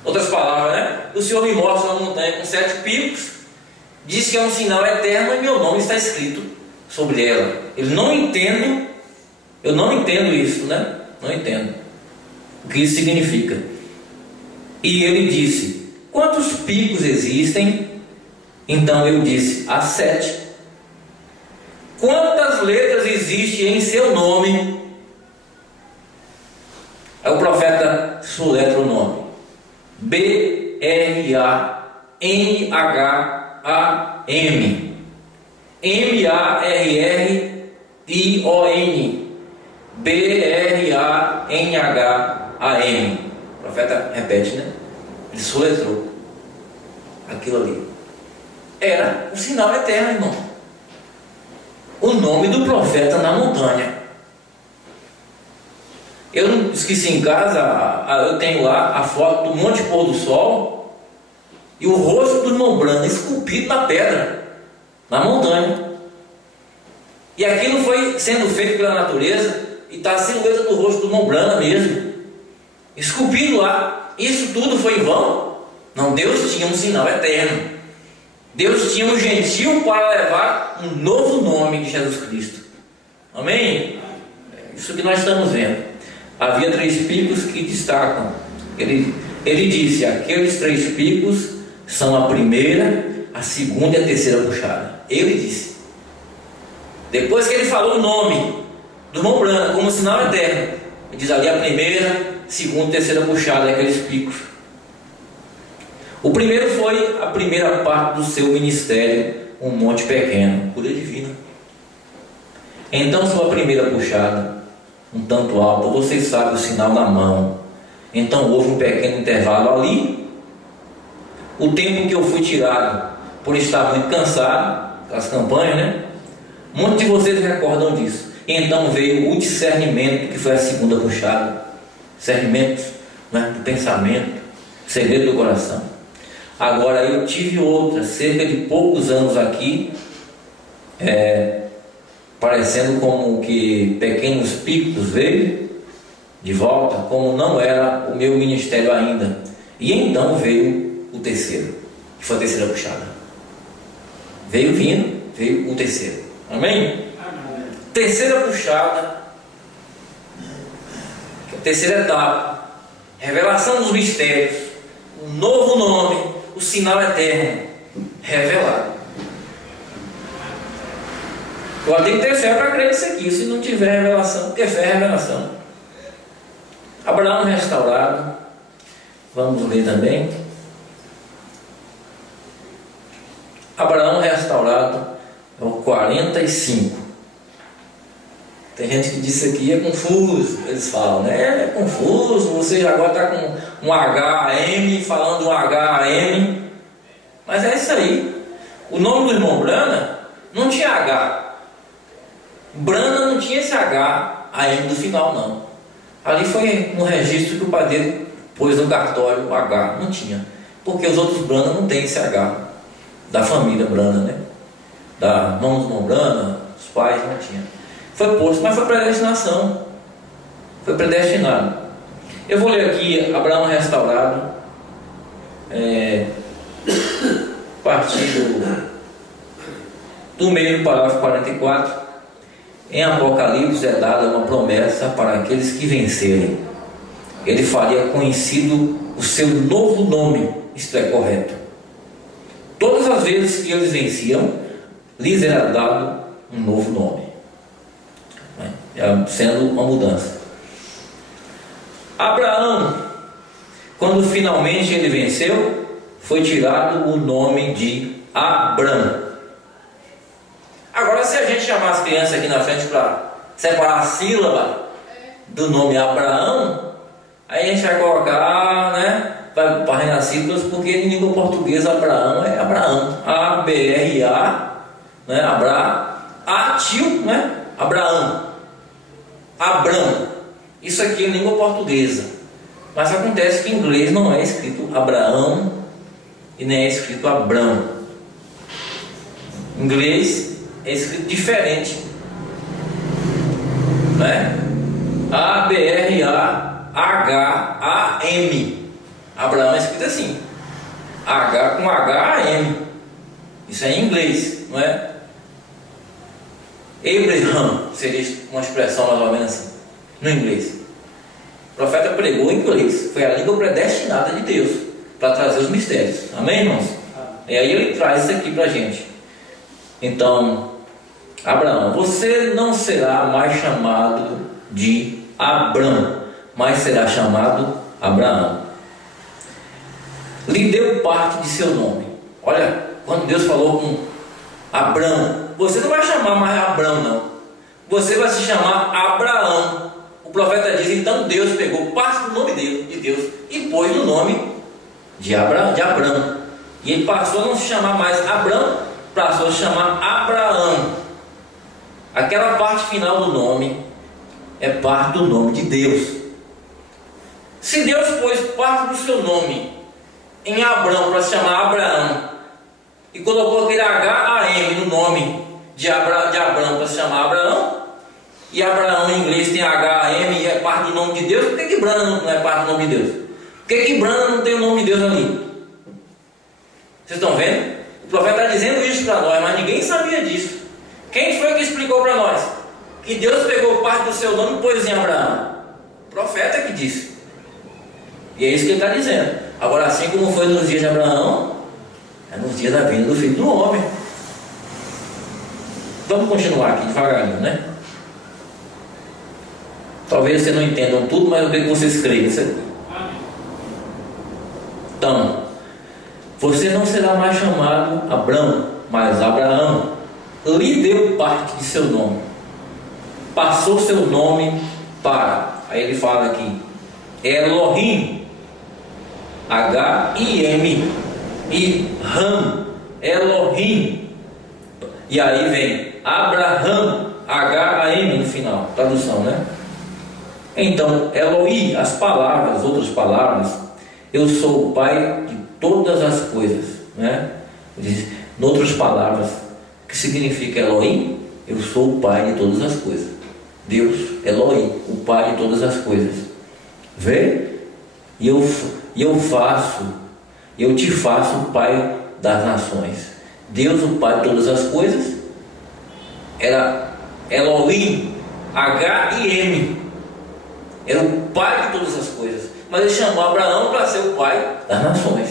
Outras palavras, né? O Senhor me mostra uma montanha com 7 picos, diz que é um sinal eterno e meu nome está escrito sobre ela. Eu não entendo isso, né? Não entendo o que isso significa. E ele disse, quantos picos existem? Então eu disse, há 7. Quantas letras existem em seu nome? Aí o profeta soletra o nome, B-R-A-N-H-A-M, M-A-R-R-I-O-N, B-R-A-N-H-A-M. O profeta repete, né? Ele soletrou aquilo ali. Era um sinal eterno, irmão. O nome do profeta na montanha. Eu não esqueci em casa, eu tenho lá a foto do Monte Pôr do Sol e o rosto do irmão Branham esculpido na pedra, na montanha. E aquilo foi sendo feito pela natureza e está a silhueta do rosto do irmão Branham mesmo, esculpido lá. Isso tudo foi em vão? Não, Deus tinha um sinal eterno. Deus tinha um gentil para levar um novo nome de Jesus Cristo. Amém? Isso que nós estamos vendo. Havia 3 picos que destacam. Ele disse, aqueles 3 picos são a primeira, a segunda e a terceira puxada. Ele disse. Depois que ele falou o nome do irmão Branham como sinal eterno, ele diz ali a primeira, segunda e terceira puxada daqueles picos. O primeiro foi a primeira parte do seu ministério, um monte pequeno, cura divina. Então sua primeira puxada, um tanto alta, vocês sabem o sinal na mão. Então houve um pequeno intervalo ali, o tempo que eu fui tirado por estar muito cansado, as campanhas, né? Muitos de vocês recordam disso. Então veio o discernimento, que foi a segunda puxada. Discernimento, né, do pensamento, segredo do coração. Agora eu tive outra, cerca de poucos anos aqui, parecendo como que pequenos picos veio de volta, como não era o meu ministério ainda. E então veio o terceiro, que foi a terceira puxada. Veio o terceiro. Amém? Terceira puxada, terceira etapa, revelação dos mistérios, um novo nome, o sinal eterno revelado. Agora tem que ter fé para crer nisso aqui. Se não tiver revelação, porque fé é revelação. Abraão restaurado, vamos ler também. Abraão restaurado é o 45. Tem gente que disse aqui é confuso, eles falam, né? É confuso, você agora está com um HM, falando um HM, mas é isso aí. O nome do irmão Brana não tinha H. Brana não tinha esse H, AM do final não. Ali foi um registro que o padeiro pôs no cartório, o H, não tinha. Porque os outros Brana não tem esse H, da família Brana, né? Da mão do irmão Brana, os pais não tinha. Foi posto, mas foi predestinação. Foi predestinado. Eu vou ler aqui Abraão restaurado, a partir do meio do parágrafo 44. Em Apocalipse é dada uma promessa para aqueles que vencerem. Ele faria conhecido o seu novo nome, isto é correto. Todas as vezes que eles venciam, lhes era dado um novo nome, sendo uma mudança. Abraão, quando finalmente ele venceu, foi tirado o nome de Abrão. Agora, se a gente chamar as crianças aqui na frente para separar a sílaba do nome Abraão, aí a gente vai colocar, né, para renascidos, porque em língua portuguesa Abraão é Abraão, A-B-R-A, né, Abraão, né, Abraão, Abrão. Isso aqui é língua portuguesa, mas acontece que em inglês não é escrito Abraão e nem é escrito Abrão. Em inglês é escrito diferente, né? A-B-R-A-H-A-M. Abraão é escrito assim, H com H-A-M. Isso é em inglês, não é? Abraham seria uma expressão mais ou menos assim, no inglês. O profeta pregou em inglês, foi a língua predestinada de Deus para trazer os mistérios. Amém, irmãos? E aí ele traz isso aqui para a gente. Então, Abraão, você não será mais chamado de Abrão, mas será chamado Abraão. Lhe deu parte de seu nome. Olha, quando Deus falou com Abrão, você não vai chamar mais Abrão, não. Você vai se chamar Abraão. O profeta diz, então Deus pegou parte do nome dele, de Deus, e pôs no nome de Abrão. E ele passou a não se chamar mais Abrão, passou a se chamar Abraão. Aquela parte final do nome é parte do nome de Deus. Se Deus pôs parte do seu nome em Abrão para se chamar Abraão, e colocou aquele H-A-M no nome de Abrão para se chamar Abraão, e Abraão em inglês tem H-A-M e é parte do nome de Deus, por que Brana não é parte do nome de Deus? Por que Brana não tem o nome de Deus ali? Vocês estão vendo? O profeta está dizendo isso para nós, mas ninguém sabia disso. Quem foi que explicou para nós? Que Deus pegou parte do seu nome e pôs em Abraão. O profeta que disse. E é isso que ele está dizendo. Agora, assim como foi nos dias de Abraão, é nos dias da vinda do Filho do Homem. Vamos continuar aqui devagarinho, né? Talvez vocês não entendam tudo, mas eu quero que vocês creiam isso aqui. Então, você não será mais chamado Abrão, mas Abraão. Lhe deu parte de seu nome. Passou seu nome para, aí ele fala aqui, Elohim, H-I-M, e Ram, Elohim, e aí vem Abraham, H-A-M no final, tradução, né? Então, Eloí, as palavras, outras palavras, eu sou o Pai de todas as coisas, né? Em outras palavras, o que significa Elohim? Eu sou o Pai de todas as coisas. Deus, Elohim, o Pai de todas as coisas. Vê? E eu te faço o Pai das nações. Deus, o Pai de todas as coisas, era Elohim, H-I-M, era o Pai de todas as coisas. Mas ele chamou Abraão para ser o pai das nações.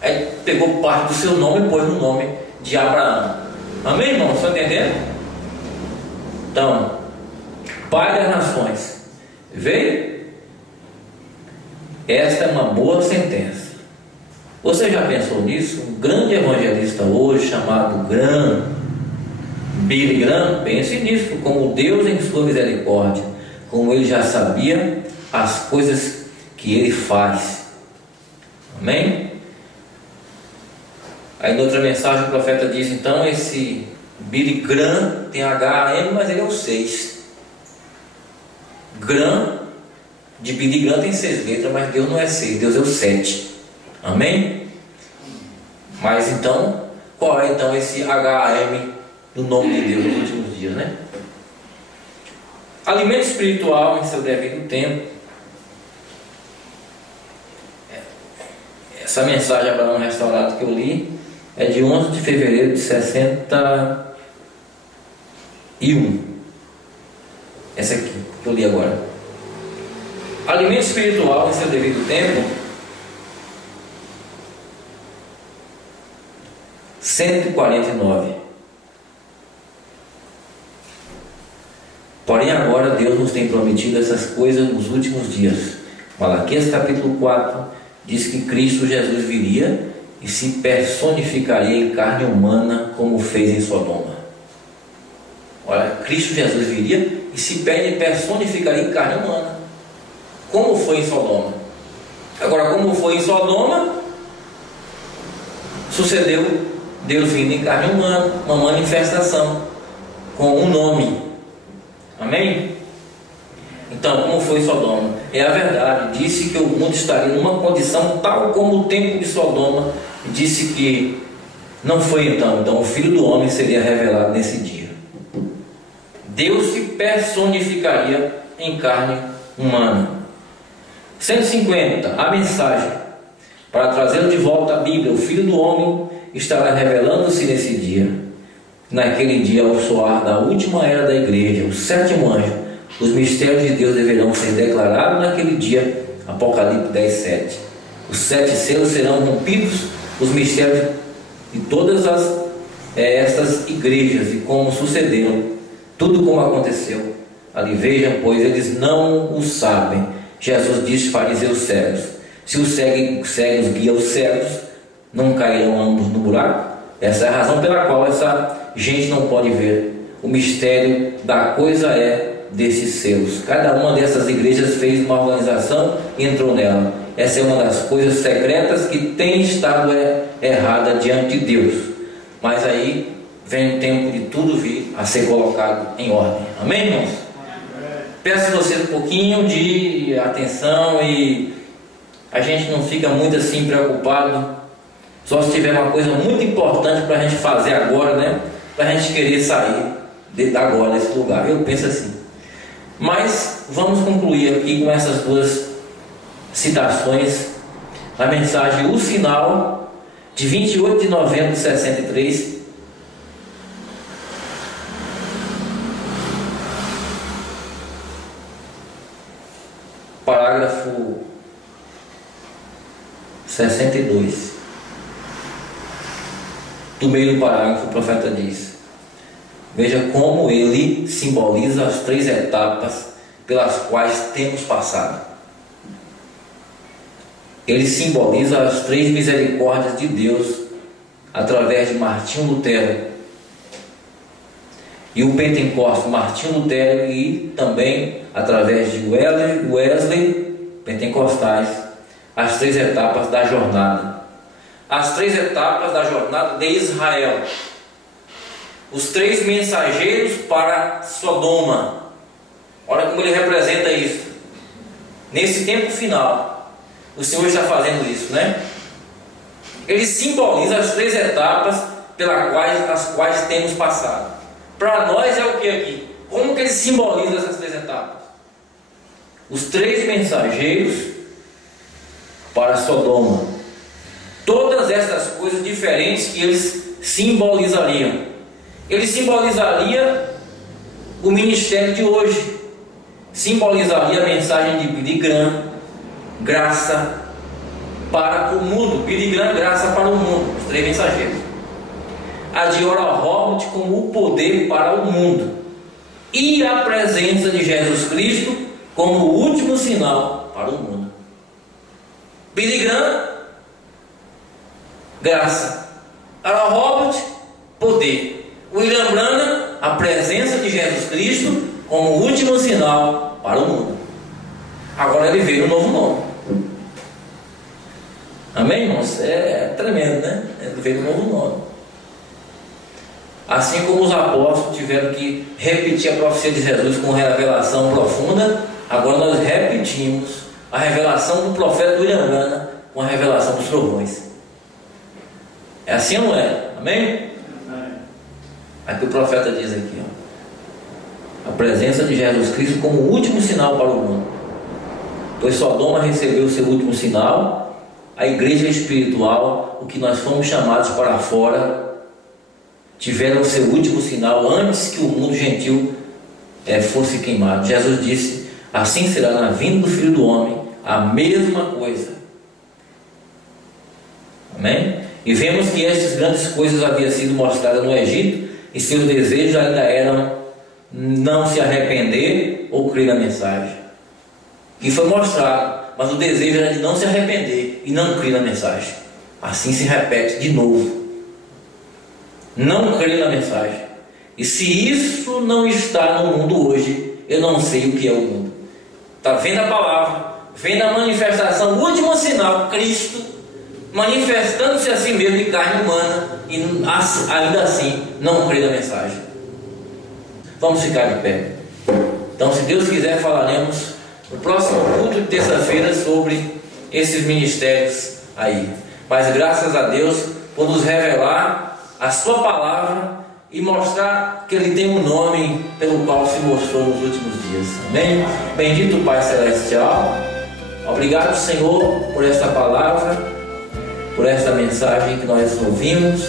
Aí pegou parte do seu nome e pôs no nome de Abraão. Amém, irmão? Estão entendendo? Então, Pai das nações. Veio? Esta é uma boa sentença. Você já pensou nisso? Um grande evangelista hoje, chamado Billy Graham, pense nisso, como Deus em sua misericórdia, como ele já sabia as coisas que ele faz. Amém? Aí na outra mensagem o profeta diz, então, esse Billy Graham tem H-A-M, mas ele é o 6. Graham, de Billy Graham tem 6 letras, mas Deus não é 6, Deus é o 7. Amém? Mas então, qual é então esse H-A-M no nome de Deus nos últimos dias, né? Alimento espiritual em seu devido tempo. Essa mensagem Abraão Restaurado que eu li é de 11 de fevereiro de 61. Essa aqui que eu li agora. Alimento espiritual em seu devido tempo. 149. Porém agora Deus nos tem prometido essas coisas nos últimos dias. Malaquias capítulo 4 diz que Cristo Jesus viria e se personificaria em carne humana, como fez em Sodoma. Olha, Cristo Jesus viria e se personificaria em carne humana, como foi em Sodoma. Agora, como foi em Sodoma, sucedeu Deus vindo em carne humana, uma manifestação com um nome. Amém? Então, como foi Sodoma? É a verdade. Disse que o mundo estaria numa condição tal como o tempo de Sodoma. Disse que não foi então. Então, o Filho do Homem seria revelado nesse dia. Deus se personificaria em carne humana. 150. A mensagem. Para trazê-lo de volta à Bíblia, o Filho do Homem estará revelando-se nesse dia. Naquele dia, ao soar da última era da igreja, o 7º anjo, os mistérios de Deus deverão ser declarados naquele dia. Apocalipse 10:7. Os 7 selos serão rompidos, os mistérios de todas estas igrejas, e como sucedeu, tudo como aconteceu. Ali vejam, pois eles não o sabem. Jesus disse: fariseus cegos, se os cegos guiam os cegos, não cairão ambos no buraco? Essa é a razão pela qual essa gente não pode ver. O mistério da coisa é desses selos. Cada uma dessas igrejas fez uma organização e entrou nela. Essa é uma das coisas secretas que tem estado errada diante de Deus. Mas aí vem o tempo de tudo vir a ser colocado em ordem. Amém, irmãos? Peço a vocês um pouquinho de atenção e a gente não fica muito assim preocupado. Só se tiver uma coisa muito importante para a gente fazer agora, né? Para a gente querer sair agora desse lugar. Eu penso assim. Mas vamos concluir aqui com essas duas citações da mensagem O Sinal, de 28 de novembro de 63. Parágrafo 62. Do meio do parágrafo, o profeta diz: veja como ele simboliza as 3 etapas pelas quais temos passado. Ele simboliza as 3 misericórdias de Deus através de Martinho Lutero e o Pentecostes, Martinho Lutero, e também através de Wesley, pentecostais, as 3 etapas da jornada. as 3 etapas da jornada de Israel. Os 3 mensageiros para Sodoma. Olha como ele representa isso. Nesse tempo final, o Senhor está fazendo isso, né? Ele simboliza as 3 etapas as quais temos passado. Para nós é o que aqui? Como que ele simboliza essas 3 etapas? Os 3 mensageiros para Sodoma. Todas essas coisas diferentes que eles simbolizariam. Ele simbolizaria o ministério de hoje. Simbolizaria a mensagem de Billy Graham, graça para o mundo. Billy Graham, graça para o mundo. Os 3 mensageiros. A de Oral Roberts como o poder para o mundo. E a presença de Jesus Cristo como o último sinal para o mundo. Billy Graham, graça. Oral Roberts, poder. William Branham, a presença de Jesus Cristo como o último sinal para o mundo. Agora ele veio um novo nome. Amém, irmãos? É tremendo, né? Ele veio um novo nome. Assim como os apóstolos tiveram que repetir a profecia de Jesus com revelação profunda, agora nós repetimos a revelação do profeta William Branham com a revelação dos trovões. É assim ou não é? Amém? Aqui o profeta diz aqui, ó, a presença de Jesus Cristo como o último sinal para o mundo. Pois Sodoma recebeu o seu último sinal, a igreja espiritual, o que nós fomos chamados para fora, tiveram o seu último sinal antes que o mundo gentil fosse queimado. Jesus disse: assim será na vinda do Filho do Homem, a mesma coisa. Amém? E vemos que estas grandes coisas haviam sido mostradas no Egito, e seus desejos ainda eram não se arrepender ou crer na mensagem. Que foi mostrado, mas o desejo era de não se arrepender e não crer na mensagem. Assim se repete de novo. Não crer na mensagem. E se isso não está no mundo hoje, eu não sei o que é o mundo. Está vendo a palavra, vendo a manifestação, o último sinal, Cristo, manifestando-se a si mesmo em carne humana, e ainda assim não crê na mensagem. Vamos ficar de pé. Então, se Deus quiser, falaremos no próximo culto de terça-feira sobre esses ministérios aí. Mas graças a Deus por nos revelar a sua palavra e mostrar que Ele tem um nome pelo qual se mostrou nos últimos dias. Amém? Bendito Pai Celestial, obrigado, Senhor, por esta palavra, por esta mensagem que nós ouvimos.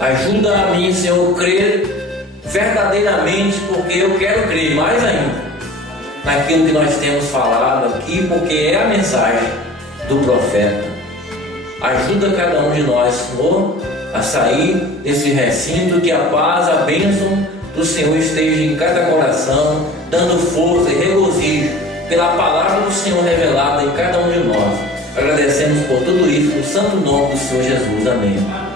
Ajuda a mim, Senhor, a crer verdadeiramente, porque eu quero crer mais ainda naquilo que nós temos falado aqui, porque é a mensagem do profeta. Ajuda cada um de nós, Senhor, a sair desse recinto, que a paz, a bênção do Senhor esteja em cada coração, dando força e regozijo pela palavra do Senhor revelada em cada um de nós. Agradecemos por tudo isso, no santo nome do Senhor Jesus. Amém.